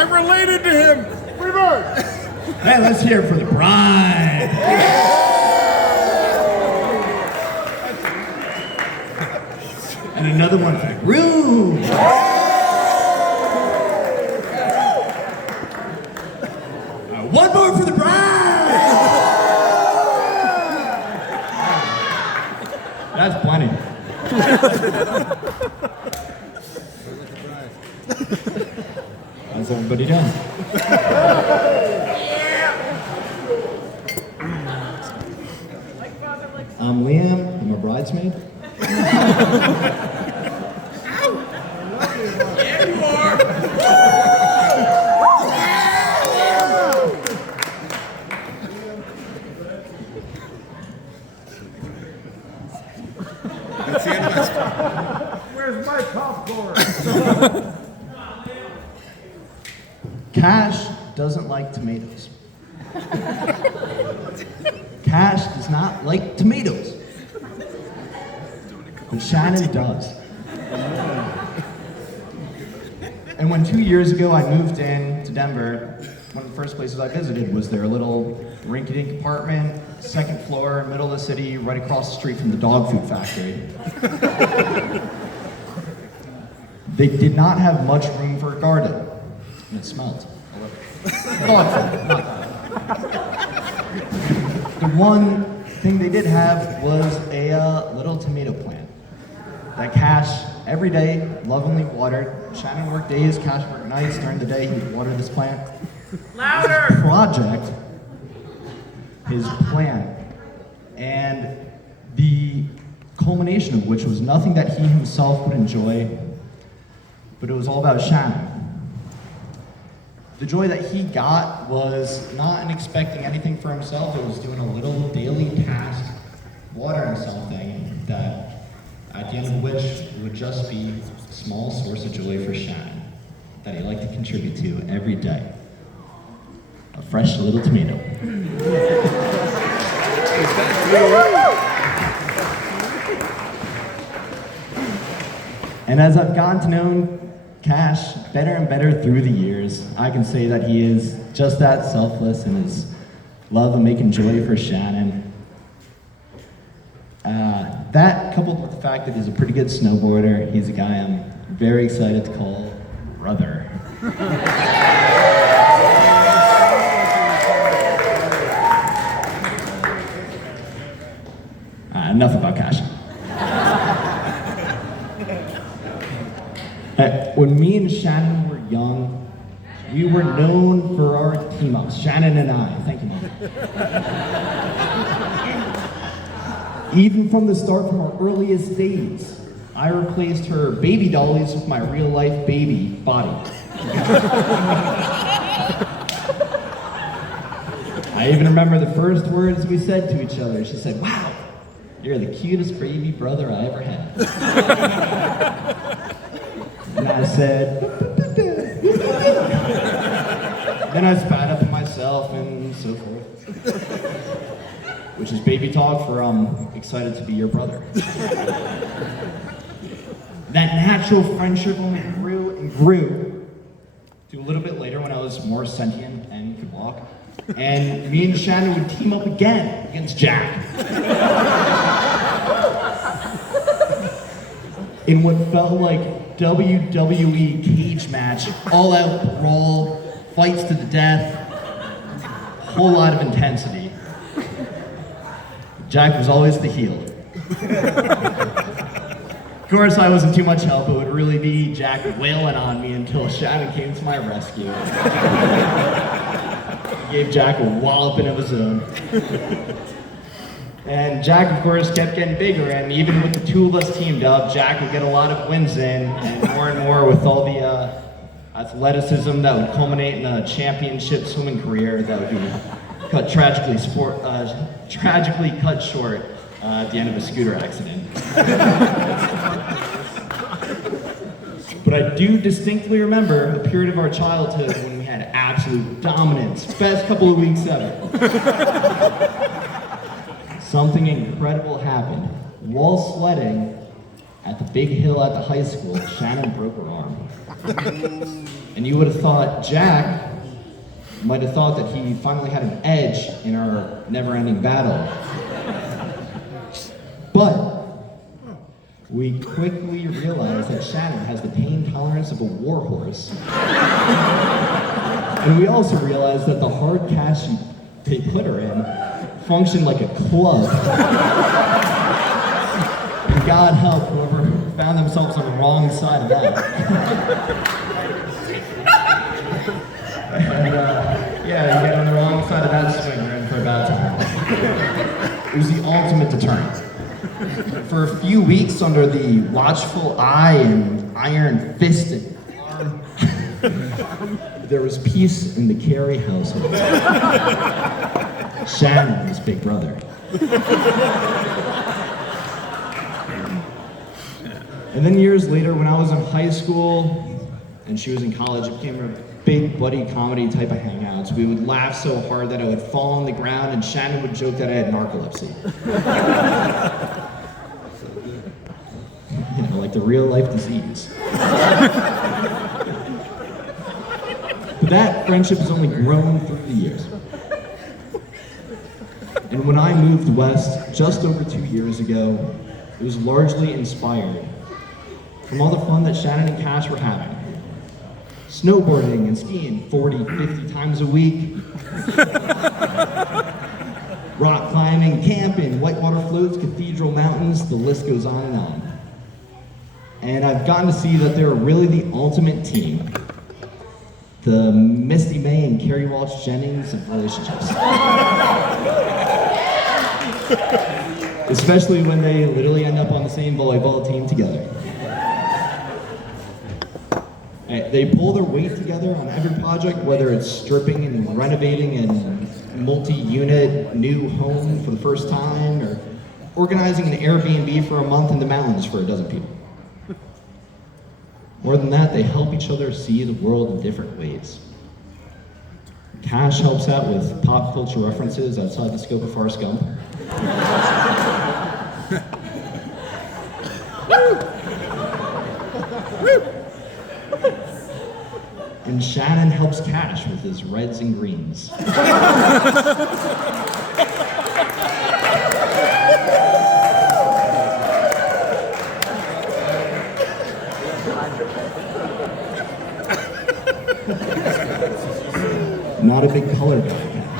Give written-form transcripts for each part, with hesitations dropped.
I related to him. Reverse. Hey, let's hear it for the bride. And another one for the groom. One more for the bride. That's plenty. How's everybody doing? I'm Liam. I'm a bridesmaid. Yeah, you are. Where's my popcorn? Cash doesn't like tomatoes. Cash does not like tomatoes. But Shannon does. And when 2 years ago I moved in to Denver, one of the first places I visited was their little rinky-dink apartment, second floor, middle of the city, right across the street from the dog food factory. They did not have much room for a garden, and it smelled. Dog food, not that. The one thing they did have was a little tomato plant that Cash, every day, lovingly watered. Shannon worked days, Cash worked nights. During the day, he'd water this plant. Louder! His project, his plan, and the culmination of which was nothing that he himself would enjoy, but it was all about Shannon. The joy that he got was not in expecting anything for himself, it was doing a little daily task, watering something that, at the end of which, would just be a small source of joy for Shannon that he liked to contribute to every day. A fresh little tomato. And as I've gotten to know Cash better and better through the years, I can say that he is just that selfless in his love of making joy for Shannon. That, coupled with the fact that he's a pretty good snowboarder, he's a guy I'm very excited to call brother. Enough about Cash. When me and Shannon were young, we were known for our team-ups, Shannon and I. Thank you, Mom. Even from the start, from our earliest days, I replaced her baby dollies with my real-life baby body. I even remember the first words we said to each other. She said, "Wow, you're the cutest baby brother I ever had." And I said, then I spat up at myself and so forth. Which is baby talk for excited to be your brother. That natural friendship only grew and grew to a little bit later when I was more sentient and could walk. And me and Shannon would team up again against Jack. In what felt like WWE cage match, all out brawl, fights to the death, whole lot of intensity. Jack was always the heel. Of course, I wasn't too much help. It would really be Jack wailing on me until Shannon came to my rescue. He gave Jack a walloping of his own. And Jack, of course, kept getting bigger, and even with the two of us teamed up, Jack would get a lot of wins in, and more with all the athleticism that would culminate in a championship swimming career that would be tragically cut short at the end of a scooter accident. But I do distinctly remember a period of our childhood when we had absolute dominance, best couple of weeks ever. Something incredible happened. While sledding at the big hill at the high school, Shannon broke her arm. And you would have thought Jack might have thought that he finally had an edge in our never-ending battle. But we quickly realized that Shannon has the pain tolerance of a warhorse. And we also realized that the hard cash they put her in functioned like a club. And God help whoever found themselves on the wrong side of that. And yeah, you get on the wrong side of that swing, you're in for a bad time. It was the ultimate deterrent. For a few weeks, under the watchful eye and iron fisted arm, there was peace in the Carey household. Shannon was big brother. And then years later, when I was in high school and she was in college, it became a big buddy comedy type of hangouts. We would laugh so hard that I would fall on the ground and Shannon would joke that I had narcolepsy. You know, like the real life disease. But that friendship has only grown through the years. And when I moved west just over 2 years ago, it was largely inspired from all the fun that Shannon and Cashs were having. Snowboarding and skiing 40, 50 times a week. Rock climbing, camping, whitewater floats, cathedral mountains, the list goes on and on. And I've gotten to see that they're really the ultimate team. The Misty May and Carey Walsh Jennings of relationships. Especially when they literally end up on the same volleyball team together. They pull their weight together on every project, whether it's stripping and renovating a multi-unit new home for the first time, or organizing an Airbnb for a month in the mountains for a dozen people. More than that, they help each other see the world in different ways. Cash helps out with pop culture references outside the scope of Forrest Gump. And Shannon helps Cash with his reds and greens. Not a big color guy, Cash.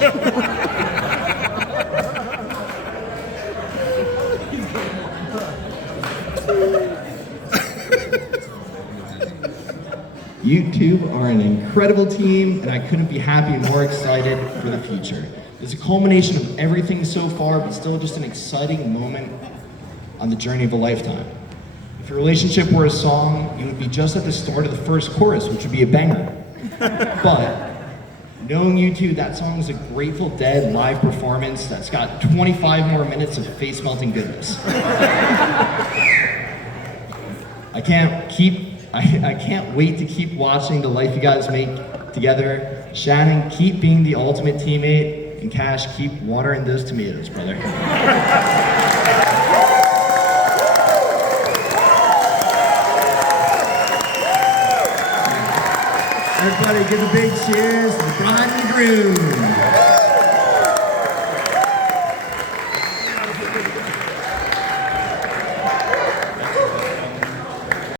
You two are an incredible team, and I couldn't be happy and more excited for the future. It's a culmination of everything so far, but still just an exciting moment on the journey of a lifetime. If your relationship were a song, you would be just at the start of the first chorus, which would be a banger. But knowing you two, that song is a Grateful Dead live performance that's got 25 more minutes of face-melting goodness. I can't wait to keep watching the life you guys make together. Shannon, keep being the ultimate teammate, and Cash, keep watering those tomatoes, brother. Everybody give a big cheers to the bride and groom.